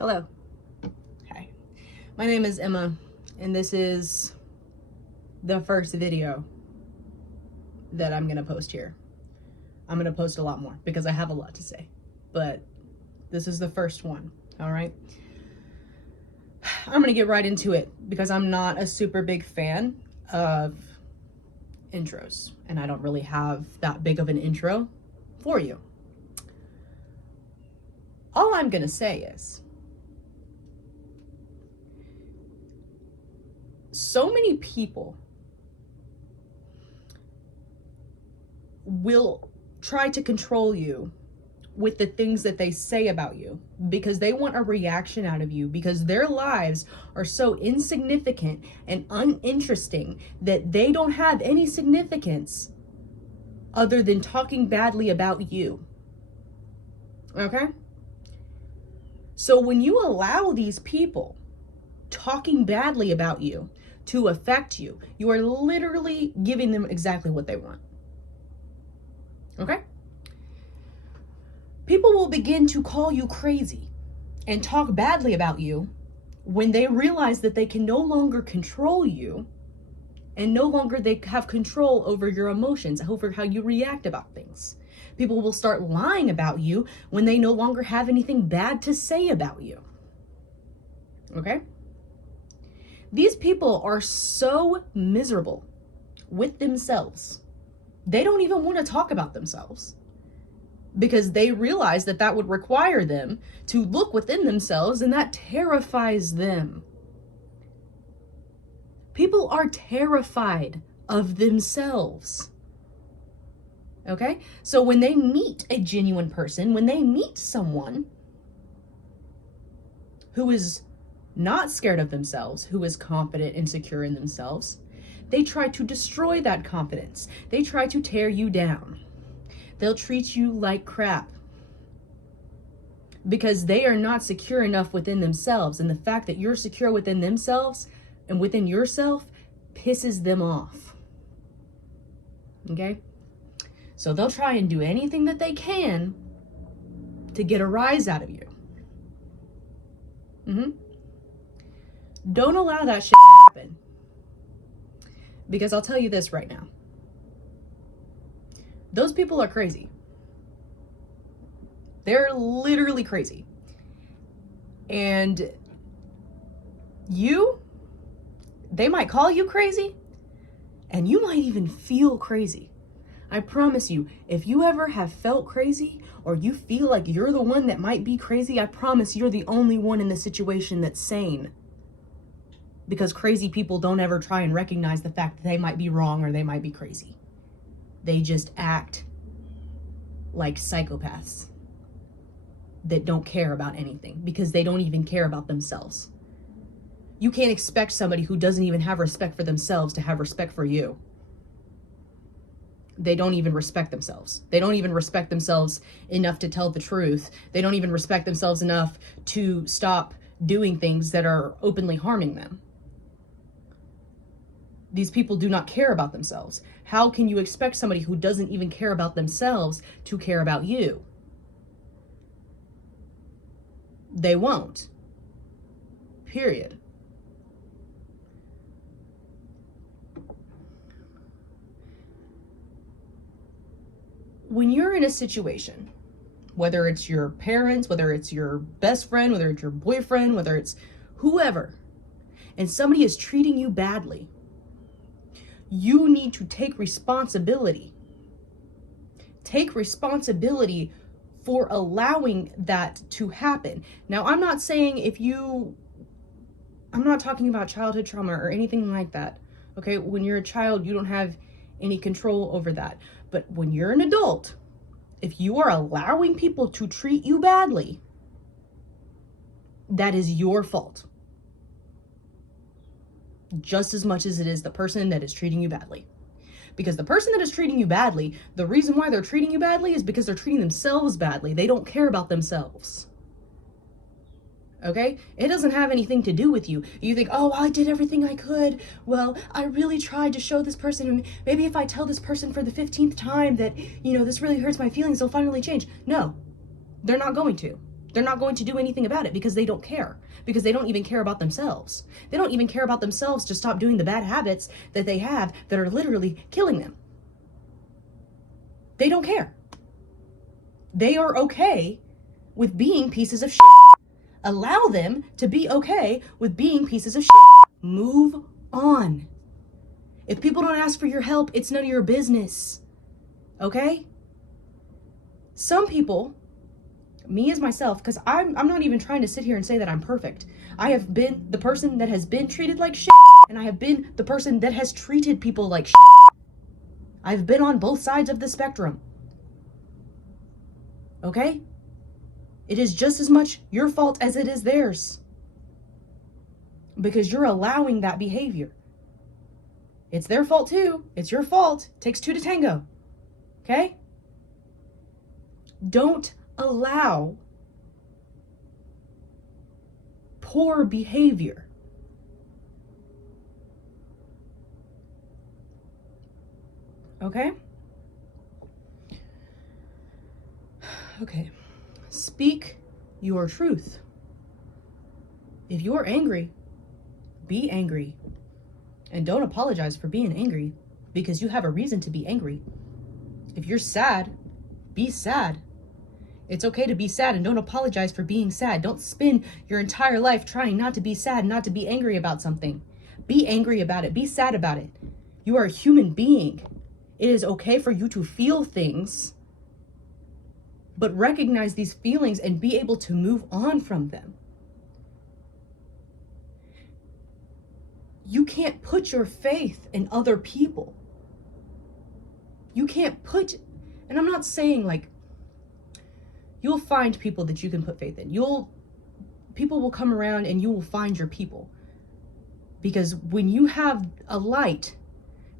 Hello. Hi. My name is Emma, and this is the first video that I'm going to post here. I'm going to post a lot more because I have a lot to say, but this is the first one, all right? I'm going to get right into it because I'm not a super big fan of intros, and I don't really have that big of an intro for you. All I'm going to say is, so many people will try to control you with the things that they say about you because they want a reaction out of you, because their lives are so insignificant and uninteresting that they don't have any significance other than talking badly about you. Okay? So when you allow these people talking badly about you to affect you, you are literally giving them exactly what they want. Okay? People will begin to call you crazy and talk badly about you when they realize that they can no longer control you and no longer they have control over your emotions, over how you react about things. People will start lying about you when they no longer have anything bad to say about you. Okay? These people are so miserable with themselves. They don't even want to talk about themselves because they realize that that would require them to look within themselves, and that terrifies them. People are terrified of themselves. Okay? So when they meet a genuine person, when they meet someone who is not scared of themselves, who is confident and secure in themselves, they try to destroy that confidence. They try to tear you down. They'll treat you like crap because they are not secure enough within themselves. And the fact that you're secure within themselves and within yourself pisses them off. Okay? So they'll try and do anything that they can to get a rise out of you. Don't allow that shit to happen. Because I'll tell you this right now. Those people are crazy. They're literally crazy. And they might call you crazy, and you might even feel crazy. I promise you, if you ever have felt crazy, or you feel like you're the one that might be crazy, I promise you're the only one in the situation that's sane. Because crazy people don't ever try and recognize the fact that they might be wrong or they might be crazy. They just act like psychopaths that don't care about anything because they don't even care about themselves. You can't expect somebody who doesn't even have respect for themselves to have respect for you. They don't even respect themselves. They don't even respect themselves enough to tell the truth. They don't even respect themselves enough to stop doing things that are openly harming them. These people do not care about themselves. How can you expect somebody who doesn't even care about themselves to care about you? They won't. Period. When you're in a situation, whether it's your parents, whether it's your best friend, whether it's your boyfriend, whether it's whoever, and somebody is treating you badly, you need to take responsibility. Take responsibility for allowing that to happen. Now, I'm not saying I'm not talking about childhood trauma or anything like that. Okay, when you're a child, you don't have any control over that. But when you're an adult, if you are allowing people to treat you badly, that is your fault. Just as much as it is the person that is treating you badly. Because the person that is treating you badly, the reason why they're treating you badly is because they're treating themselves badly. They don't care about themselves. Okay? It doesn't have anything to do with you. You think, oh, I did everything I could. Well, I really tried to show this person, and maybe if I tell this person for the 15th time that, this really hurts my feelings, they'll finally change. No, they're not going to. They're not going to do anything about it because they don't care. Because they don't even care about themselves. They don't even care about themselves to stop doing the bad habits that they have that are literally killing them. They don't care. They are okay with being pieces of shit. Allow them to be okay with being pieces of shit. Move on. If people don't ask for your help, it's none of your business. Okay? Some people, me as myself, because I'm not even trying to sit here and say that I'm perfect. I have been the person that has been treated like shit, and I have been the person that has treated people like shit. I've been on both sides of the spectrum. Okay? It is just as much your fault as it is theirs. Because you're allowing that behavior. It's their fault too. It's your fault. It takes two to tango. Okay? Don't allow poor behavior. Okay? Okay. Speak your truth. If you're angry, be angry. And don't apologize for being angry because you have a reason to be angry. If you're sad, be sad. It's okay to be sad, and don't apologize for being sad. Don't spend your entire life trying not to be sad, not to be angry about something. Be angry about it. Be sad about it. You are a human being. It is okay for you to feel things, but recognize these feelings and be able to move on from them. You can't put your faith in other people. You can't put, and I'm not saying like, you'll find people that you can put faith in. People will come around and you will find your people. Because when you have a light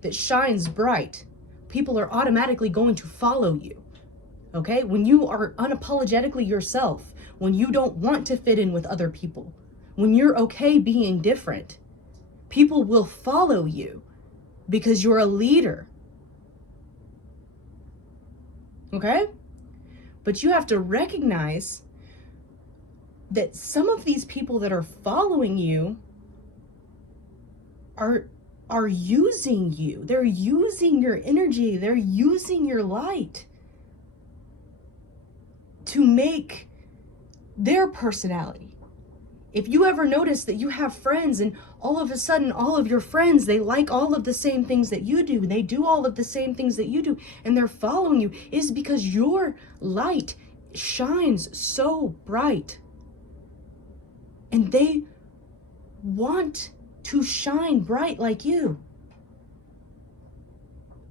that shines bright, people are automatically going to follow you. Okay? When you are unapologetically yourself, when you don't want to fit in with other people, when you're okay being different, people will follow you because you're a leader. Okay? But you have to recognize that some of these people that are following you are using you. They're using your energy. They're using your light to make their personality. If you ever notice that you have friends and all of a sudden all of your friends, they like all of the same things that you do, they do all of the same things that you do, and they're following you, is because your light shines so bright. And they want to shine bright like you.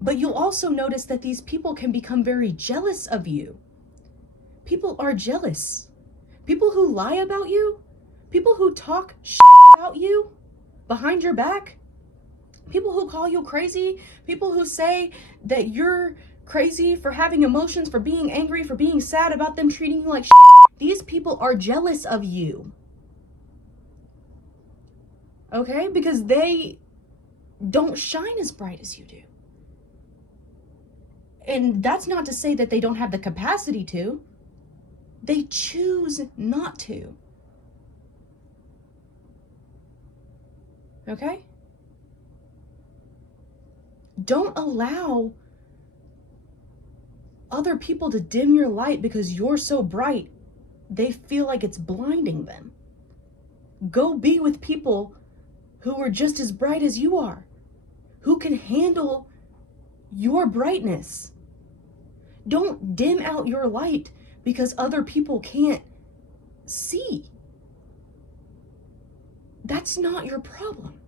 But you'll also notice that these people can become very jealous of you. People are jealous. People who lie about you, people who talk shit about you behind your back, people who call you crazy, people who say that you're crazy for having emotions, for being angry, for being sad about them treating you like shit. These people are jealous of you. Okay? Because they don't shine as bright as you do. And that's not to say that they don't have the capacity to. They choose not to. Okay? Don't allow other people to dim your light because you're so bright, they feel like it's blinding them. Go be with people who are just as bright as you are, who can handle your brightness. Don't dim out your light because other people can't see. That's not your problem.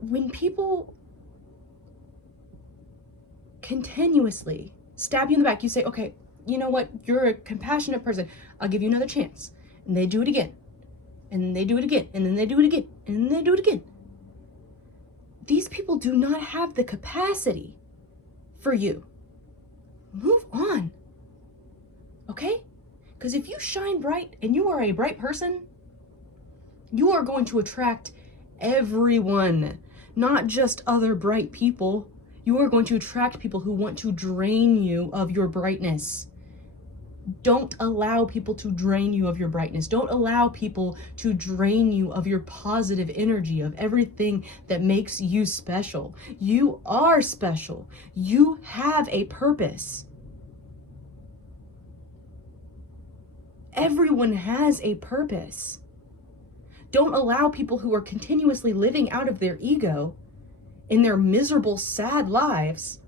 When people continuously stab you in the back, you say, okay, you know what? You're a compassionate person. I'll give you another chance. And they do it again. And then they do it again. And then they do it again. And then they do it again. These people do not have the capacity for you. Move on. Okay? Because if you shine bright and you are a bright person, you are going to attract Everyone, not just other bright people. You are going to attract people who want to drain you of your brightness. Don't allow people to drain you of your brightness. Don't allow people to drain you of your positive energy, of everything that makes you special. You are special. You have a purpose. Everyone has a purpose. Don't allow people who are continuously living out of their ego in their miserable, sad lives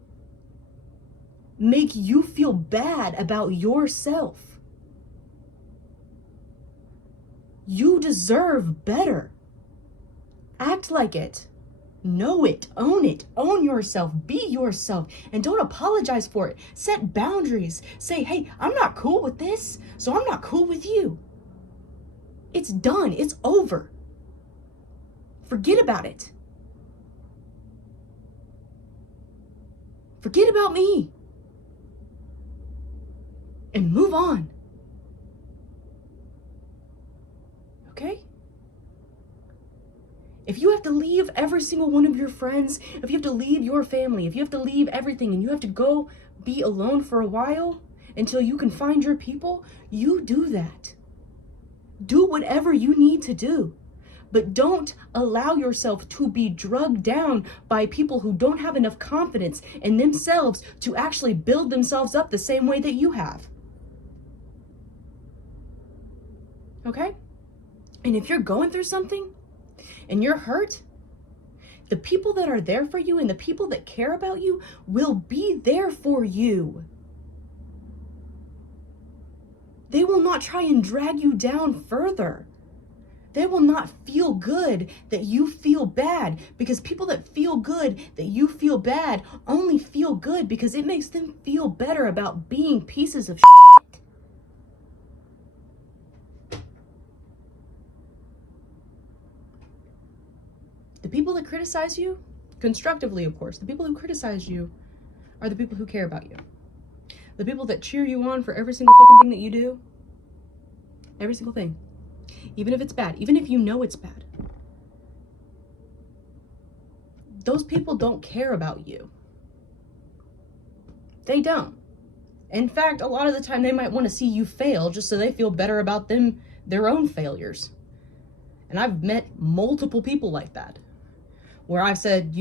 make you feel bad about yourself. You deserve better. Act like it. Know it. Own it. Own yourself. Be yourself. And don't apologize for it. Set boundaries. Say, hey, I'm not cool with this, so I'm not cool with you. It's done. It's over. Forget about it. Forget about me. And move on. Okay? If you have to leave every single one of your friends, if you have to leave your family, if you have to leave everything and you have to go be alone for a while until you can find your people, you do that. Do whatever you need to do. But don't allow yourself to be drugged down by people who don't have enough confidence in themselves to actually build themselves up the same way that you have. Okay? And if you're going through something and you're hurt, the people that are there for you and the people that care about you will be there for you. They will not try and drag you down further. They will not feel good that you feel bad, because people that feel good that you feel bad only feel good because it makes them feel better about being pieces of shit. The people that criticize you, constructively of course, the people who criticize you are the people who care about you. The people that cheer you on for every single fucking thing that you do, every single thing. Even if it's bad, even if you know it's bad. Those people don't care about you. They don't. In fact, a lot of the time they might want to see you fail just so they feel better about their own failures. And I've met multiple people like that, where I've said,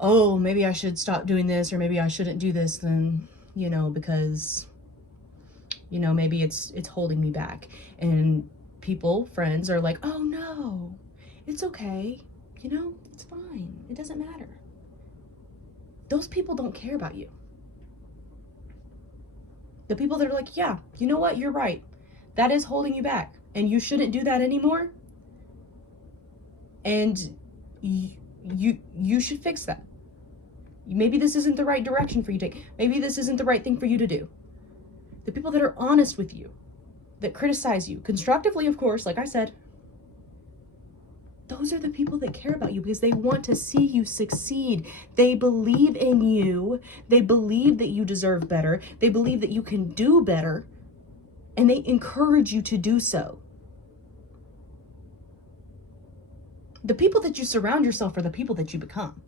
oh, maybe I should stop doing this, or maybe I shouldn't do this, then, because, maybe it's holding me back. And friends are like, oh no, it's okay. It's fine. It doesn't matter. Those people don't care about you. The people that are like, yeah, you know what? You're right. That is holding you back and you shouldn't do that anymore. And you should fix that. Maybe this isn't the right direction for you to take. Maybe this isn't the right thing for you to do. The people that are honest with you, that criticize you, constructively, of course, like I said, those are the people that care about you because they want to see you succeed. They believe in you. They believe that you deserve better. They believe that you can do better, and they encourage you to do so. The people that you surround yourself are the people that you become.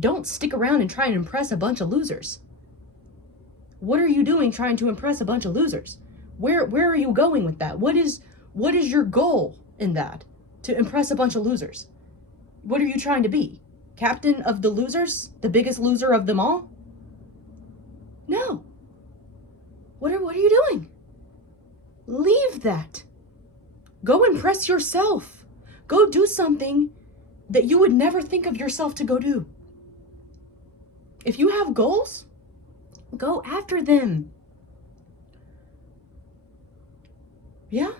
Don't stick around and try and impress a bunch of losers. What are you doing trying to impress a bunch of losers? Where are you going with that? What is your goal in that? To impress a bunch of losers? What are you trying to be? Captain of the losers? The biggest loser of them all? No. What are you doing? Leave that. Go impress yourself. Go do something that you would never think of yourself to go do. If you have goals, go after them. Yeah?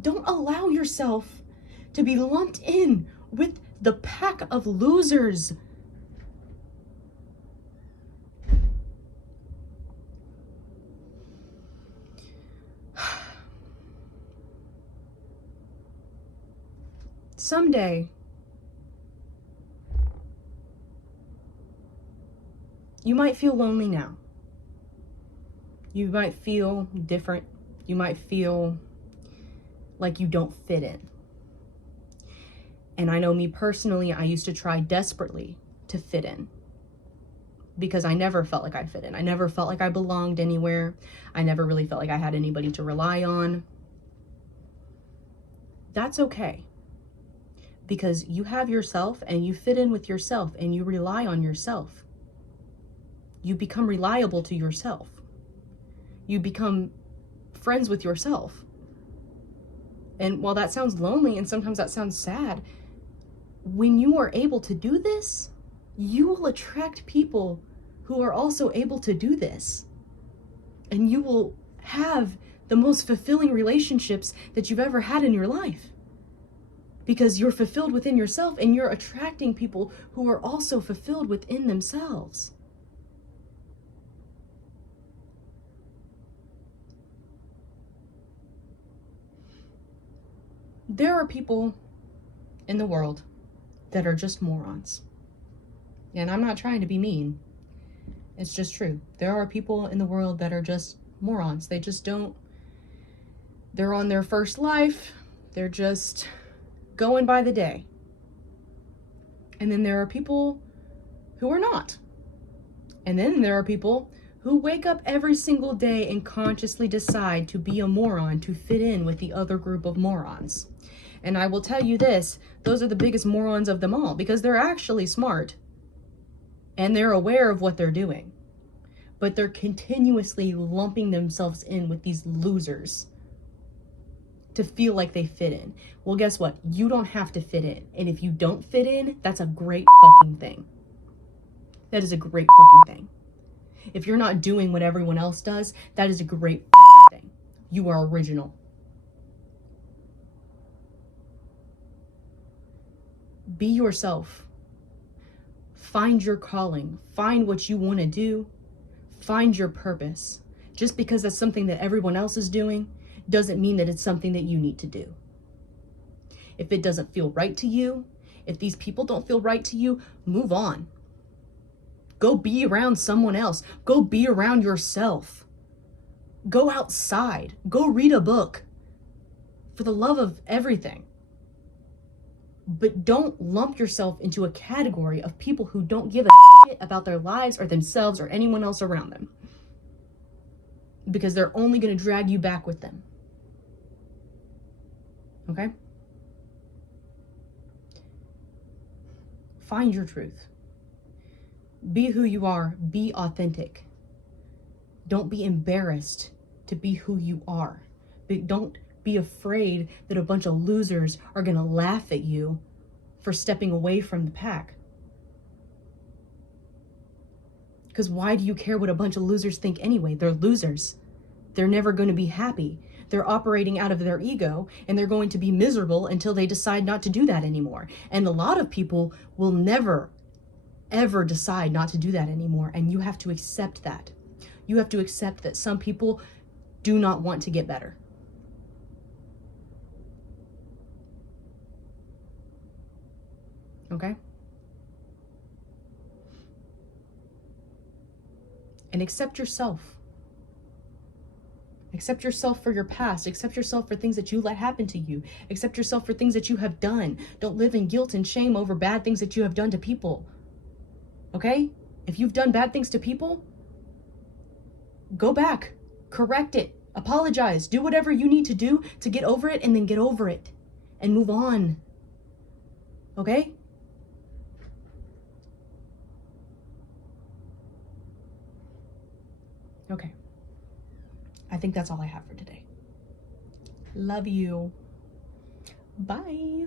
Don't allow yourself to be lumped in with the pack of losers. Someday, you might feel lonely now. You might feel different You might feel like you don't fit in. And I know me personally, I used to try desperately to fit in because I never felt like I fit in. I never felt like I belonged anywhere. I never really felt like I had anybody to rely on. That's okay, because you have yourself and you fit in with yourself and you rely on yourself. You become reliable to yourself. You become friends with yourself. And while that sounds lonely and sometimes that sounds sad, when you are able to do this, you will attract people who are also able to do this. And you will have the most fulfilling relationships that you've ever had in your life. Because you're fulfilled within yourself and you're attracting people who are also fulfilled within themselves. There are people in the world that are just morons. And I'm not trying to be mean. It's just true. There are people in the world that are just morons. They just don't, they're on their first life. They're just going by the day. And then there are people who are not. And then there are people who wake up every single day and consciously decide to be a moron to fit in with the other group of morons. And I will tell you this, those are the biggest morons of them all, because they're actually smart and they're aware of what they're doing, but they're continuously lumping themselves in with these losers to feel like they fit in. Well, guess what? You don't have to fit in. And if you don't fit in, that's a great fucking thing. That is a great fucking thing. If you're not doing what everyone else does, that is a great fucking thing. You are original. Be yourself. Find your calling. Find what you want to do. Find your purpose. Just because that's something that everyone else is doing doesn't mean that it's something that you need to do. If it doesn't feel right to you, if these people don't feel right to you, move on. Go be around someone else. Go be around yourself. Go outside. Go read a book. For the love of everything. But don't lump yourself into a category of people who don't give a shit about their lives or themselves or anyone else around them. Because they're only going to drag you back with them. Okay? Find your truth. Be who you are. Be authentic. Don't be embarrassed to be who you are. Don't be afraid that a bunch of losers are going to laugh at you for stepping away from the pack. Because why do you care what a bunch of losers think anyway? They're losers. They're never going to be happy. They're operating out of their ego, and they're going to be miserable until they decide not to do that anymore. And a lot of people will never, ever decide not to do that anymore. And you have to accept that. You have to accept that some people do not want to get better. Okay? And accept yourself. Accept yourself for your past. Accept yourself for things that you let happen to you. Accept yourself for things that you have done. Don't live in guilt and shame over bad things that you have done to people. Okay? If you've done bad things to people, go back, correct it, apologize, do whatever you need to do to get over it, and then get over it and move on. Okay? Okay. I think that's all I have for today. Love you. Bye.